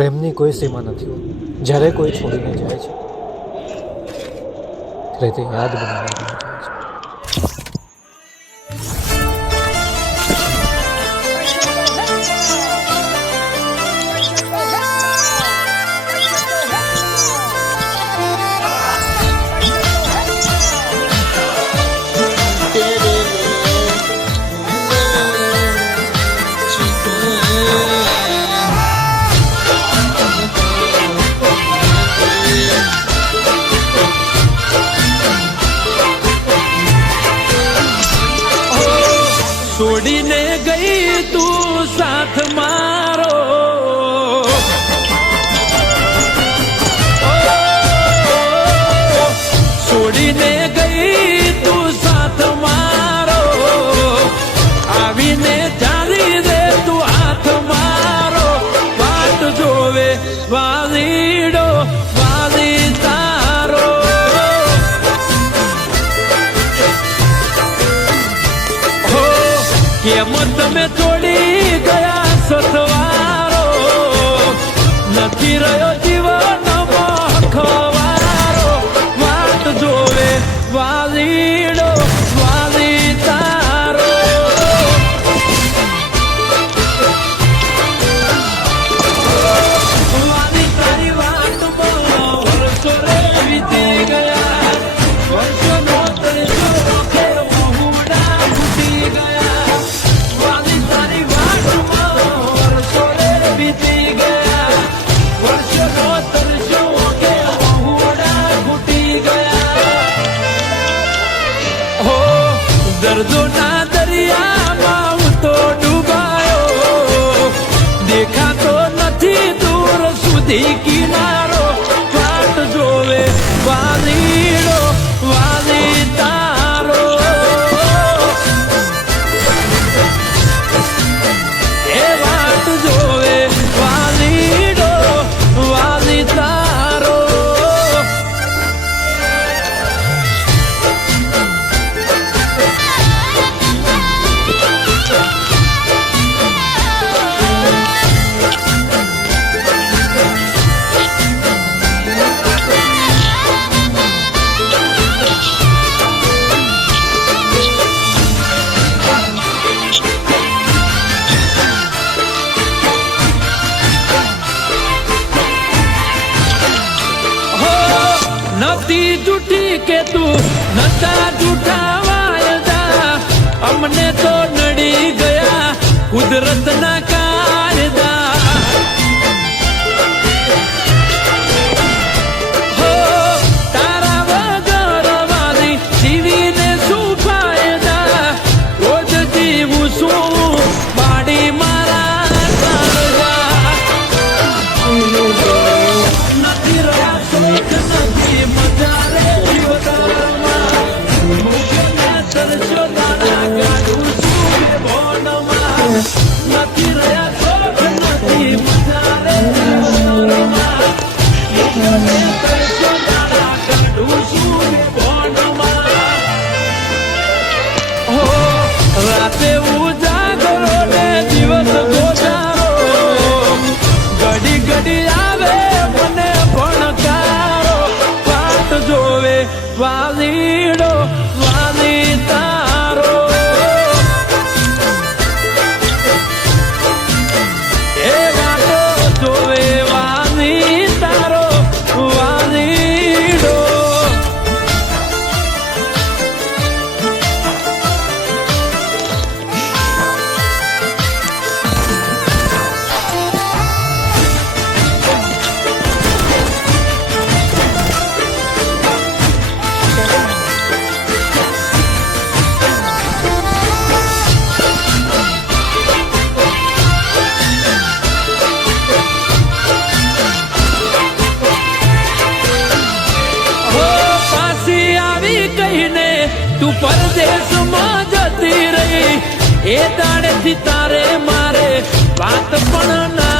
પ્રેમની કોઈ સીમા નથી હોતી. જ્યારે કોઈ છોડીને જાય છે ત્યારે તે યાદ બનીને રહી જાય છે. છોડીને ગઈ તું સાથ મારો, છોડીને ગઈ તું સાથ મારો, આવીને ચાલી રે તું હાથ મારો, વાટ જોવે વાલીડો વાલી તારો. કેમ તમે છોડી ગયા સથવારો, નથી રહ્યો જીવનમાં ખવારો, વાટ જોવે વાલીડો વાલી તારો. વાલી તારી વાટ વર્ષો રે વીતી ગયા, વર્ષોનો તરસો કે બહુડા ફૂટી ગયા. દર્દોના દરિયામાં હું તો ડૂબાયો, દેખાતો નથી દૂર સુધી કિનારો, વાટ જોવે વાલીડો વાલી તારો. એ વાટ જોવે વાલીડો વાલી તારો. નથી જૂઠી કે તું નતા જૂઠા વાયદા, અમને તો નડી ગયા કુદરતના કાયદા. હો તારા વગર વાલી જીવીને શું ફાયદા, રોજ જીવું શું બાડી મારા કાળજા. નથી રહ્યા શોખ નથી મજા રે જીવનમાં, મુખના તરસ્યો તારા કાઢું છું ભોનમાં. નથી રહ્યા શોખ નથી મજા રે જીવનમાં, મુખના તરસ્યો તારા કાઢું છું ભોનમાં. હો રાતે ઉજાગરો ને દિવસ ગોજારો, ઘડી ઘડી આવે મને ભણકારો, વાટ જોવે વાલીડો વાલી તારો. એ વાટો જોવે વાલી તારો વાલીડો. તું પરદેશમાં જતી રહી, એ દાડેથી તારે મારે વાત પણ ના